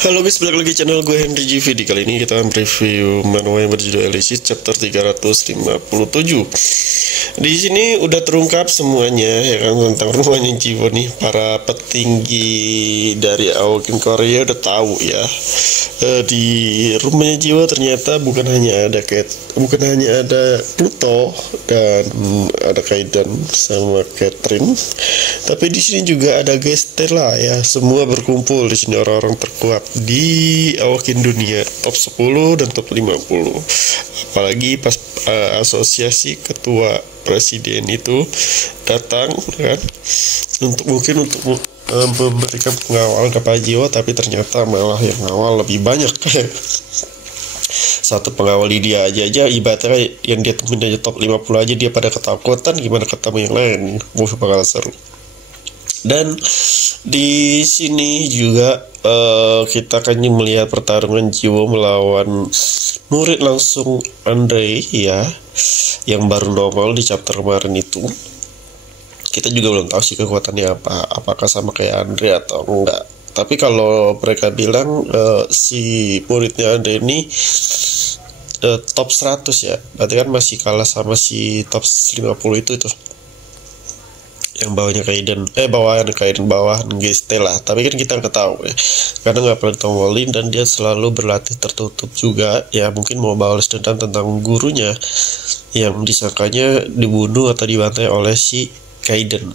Halo guys, balik lagi channel gue Henry GV. Kali ini kita akan review manual yang berjudul Elysis chapter 357. Di sini udah terungkap semuanya ya kan, tentang rumahnya Jiwo nih. Para petinggi dari Awoken Korea udah tahu ya. Di rumahnya Jiwo ternyata bukan hanya ada Pluto dan ada Kaidan sama Catherine, tapi di sini juga ada Gestella ya. Semua berkumpul di sini, orang-orang terkuat di Awoken dunia, top 10 dan top 50. Apalagi pas asosiasi ketua presiden itu datang kan, untuk memberikan pengawal kepada Jiwo, tapi ternyata malah yang ngawal lebih banyak. Satu pengawal dia aja ibaratnya yang dia temuin aja top 50 aja dia pada ketakutan, gimana ketemu yang lain. Bakal seru. Dan di sini juga kita akan melihat pertarungan Jiwo melawan murid langsung Andre ya, yang baru normal di chapter kemarin itu. Kita juga belum tahu sih kekuatannya apakah sama kayak Andre atau enggak. Tapi kalau mereka bilang si muridnya Andre ini top 100 ya, berarti kan masih kalah sama si top 50 itu yang bawahnya bawahan Gestella. Tapi kan kita nggak tahu ya, karena nggak pernah ditongolin, dan dia selalu berlatih tertutup juga ya. Mungkin mau balas dendam tentang gurunya yang disangkanya dibunuh atau dibantai oleh si Kaidan.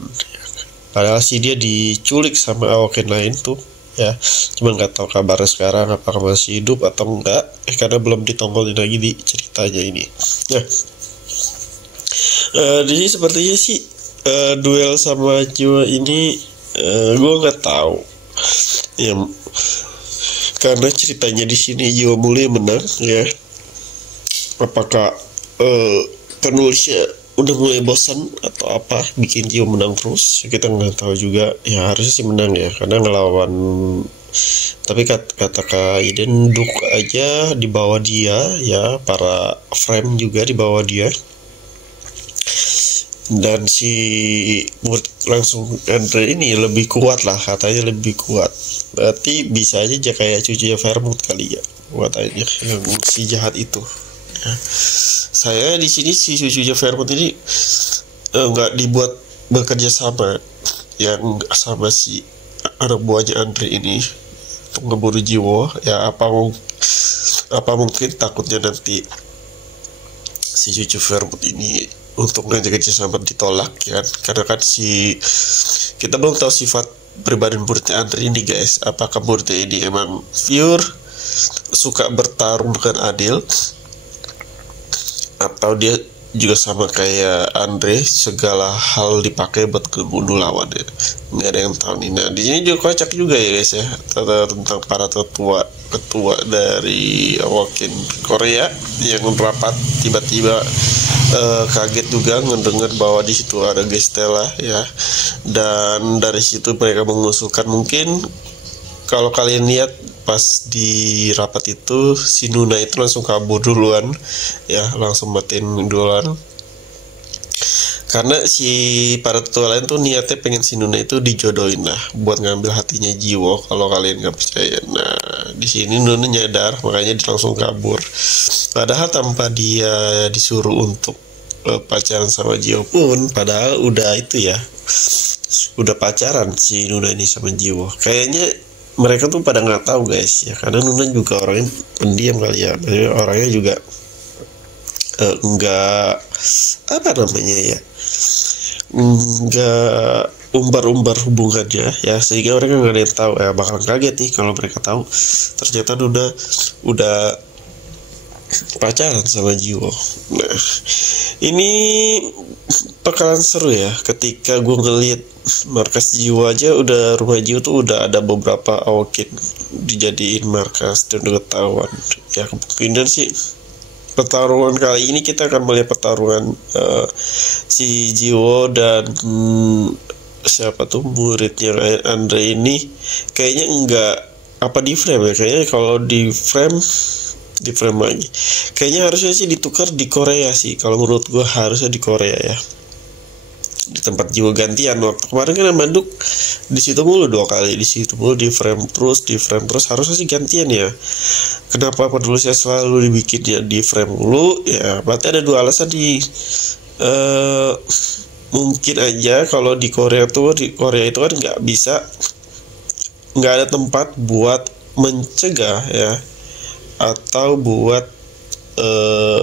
Padahal sih dia diculik sama Awoken lain tuh ya, cuma nggak tahu kabarnya sekarang apakah masih hidup atau enggak, karena belum ditongolin lagi di ceritanya ini. Nah, di sini sepertinya sih duel sama Jiwo ini gue nggak tahu ya, karena ceritanya di sini Jiwo mulai menang ya. Apakah penulisnya udah mulai bosan atau apa bikin Jiwo menang terus, kita nggak tahu juga ya. Harusnya sih menang ya, karena ngelawan, tapi kata Kaidan Duk aja di bawah dia ya, para frame juga di bawah dia, dan si murid langsung Andre ini lebih kuat lah, katanya lebih kuat. Berarti bisa aja kayak cucunya Vermouth kali ya, katanya yang si jahat itu ya. Saya di sini si cucunya Vermouth ini nggak dibuat bekerja sama yang sama si anak buahnya Andre ini untuk ngeburu Jiwo ya. Apa mungkin takutnya nanti si cucu Vermouth ini untuk ngajak sama ditolak ya, karena kan kita belum tahu sifat pribadi muridnya Andre ini guys. Apakah muridnya ini emang pure suka bertarung dengan adil, atau dia juga sama kayak Andre, segala hal dipakai buat membunuh lawannya. Nggak ada yang tahu nih. Nah, di sini juga kocak juga ya guys ya, tentang para ketua dari Awoken Korea yang merapat tiba-tiba kaget juga mendengar bahwa di situ ada Gestella ya, dan dari situ mereka mengusulkan, mungkin kalau kalian lihat pas di rapat itu si Nuna itu langsung kabur duluan ya, langsung matiin duluan, karena si para tetua lain tuh niatnya pengen si Nuna itu dijodohin lah buat ngambil hatinya Jiwo, kalau kalian nggak percaya. Nah, di sini Nuna nyadar, makanya dia langsung kabur, padahal tanpa dia disuruh untuk pacaran sama Jiwo pun, padahal udah itu ya, udah pacaran si Nuna ini sama Jiwo. Kayaknya mereka tuh pada nggak tahu guys ya, karena Nuna juga orangnya pendiam kali ya, orangnya juga enggak apa namanya ya, enggak umbar-umbar hubungannya ya, sehingga mereka nggak ada yang tahu ya. Bakal kaget nih kalau mereka tahu ternyata Nuna udah pacaran sama Jiwo. Nah, ini bakalan seru ya ketika gue ngeliat markas Jiwo aja, rumah Jiwo tuh udah ada beberapa Awoken dijadiin markas dan udah ketahuan ya. Kemungkinan sih pertarungan kali ini kita akan melihat pertarungan si Jiwo dan siapa tuh muridnya Andre ini. Kayaknya enggak apa di frame ya, kayaknya kalau di frame lagi kayaknya harusnya sih ditukar di Korea sih, kalau menurut gue harusnya di Korea ya. di tempat juga gantian. Waktu kemarin kan Manduk di situ mulu 2 kali, di situ mulu, di frame terus harusnya sih gantian ya. Kenapa penulisnya selalu dibikinnya di frame mulu ya? Berarti ada 2 alasan di mungkin aja kalau di Korea itu kan nggak ada tempat buat mencegah ya, atau buat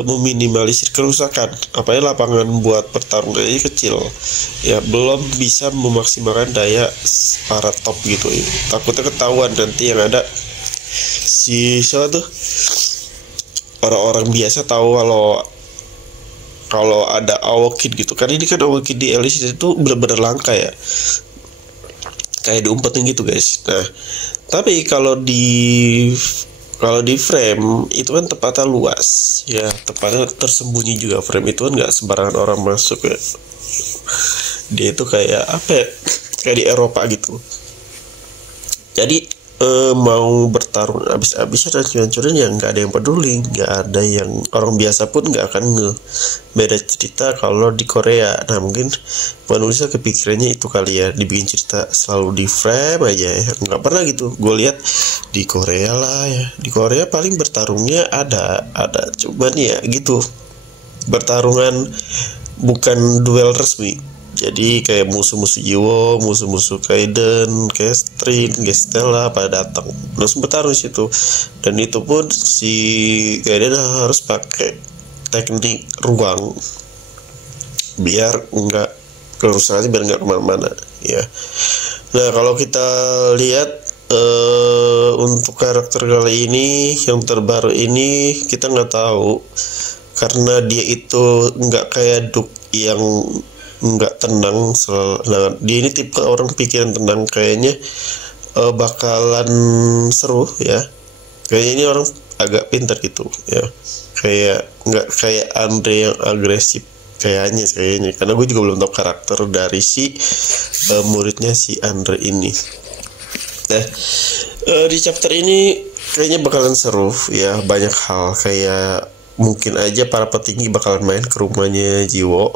meminimalisir kerusakan. Apalagi lapangan buat pertarungannya kecil ya, belum bisa memaksimalkan daya para top gitu ya. Takutnya ketahuan nanti yang ada si siapa tuh, orang-orang biasa tahu kalau ada Awokin gitu. Karena ini kan Awokin di LCD itu benar-benar langka ya, kayak diumpetin gitu guys. Nah tapi kalau di frame itu kan tempatnya luas ya, tempatnya tersembunyi juga. Frame itu kan nggak sembarangan orang masuk ya, dia itu kayak apa ya, kayak di Eropa gitu. Jadi mau bertarung abis-abisan dan hancur-hancurin ya nggak ada yang peduli, nggak ada yang, orang biasa pun nggak akan beda cerita kalau di Korea. Nah mungkin penulisnya kepikirannya itu kali ya, dibikin cerita selalu di frame aja ya, nggak pernah gitu. Gue lihat di Korea lah ya, di Korea paling bertarungnya ada cuman ya gitu, bertarungan bukan duel resmi. Jadi kayak musuh-musuh Jiwo, musuh-musuh Kaiden, kayak Strin, Gestella pada datang, terus bertarung situ. Dan itu pun si Kaiden harus pakai teknik ruang biar enggak kerusakannya, biar enggak kemana-mana ya. Nah kalau kita lihat untuk karakter kali ini yang terbaru ini, kita nggak tahu karena dia itu nggak kayak Duke yang nggak tenang. Nah, dia ini tipe orang pikiran tenang, kayaknya bakalan seru ya. Kayaknya ini orang agak pintar gitu ya, kayak nggak kayak Andre yang agresif kayaknya, karena gue juga belum tahu karakter dari si muridnya si Andre ini. Nah di chapter ini kayaknya bakalan seru ya, banyak hal kayak mungkin aja para petinggi bakalan main ke rumahnya Jiwo,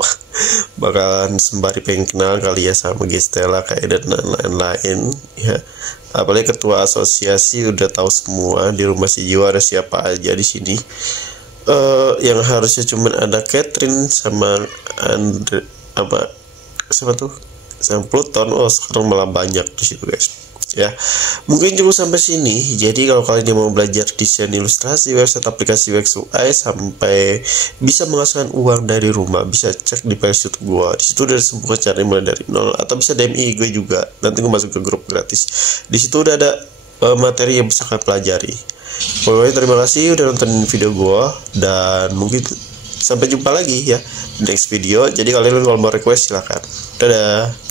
bakalan sembari pengen kenal kali ya sama Gestella, kayak dan lain-lain ya. Apalagi ketua asosiasi udah tahu semua di rumah si Jiwo ada siapa aja di sini. Yang harusnya cuman ada Catherine sama Andre, apa sama tuh, sama Pluton, sekarang malah banyak di situ guys. Ya, mungkin cukup sampai sini. Jadi kalau kalian mau belajar desain ilustrasi, website, aplikasi UX UI sampai bisa menghasilkan uang dari rumah, bisa cek di playlist YouTube gua. Di situ udah semua cara mulai dari nol, atau bisa DM gue juga. Nanti gue masuk ke grup gratis. Di situ udah ada materi yang bisa kalian pelajari. Pokoknya terima kasih udah nonton video gua, dan mungkin sampai jumpa lagi ya di next video. Jadi kalian kalau mau request silakan. Dadah.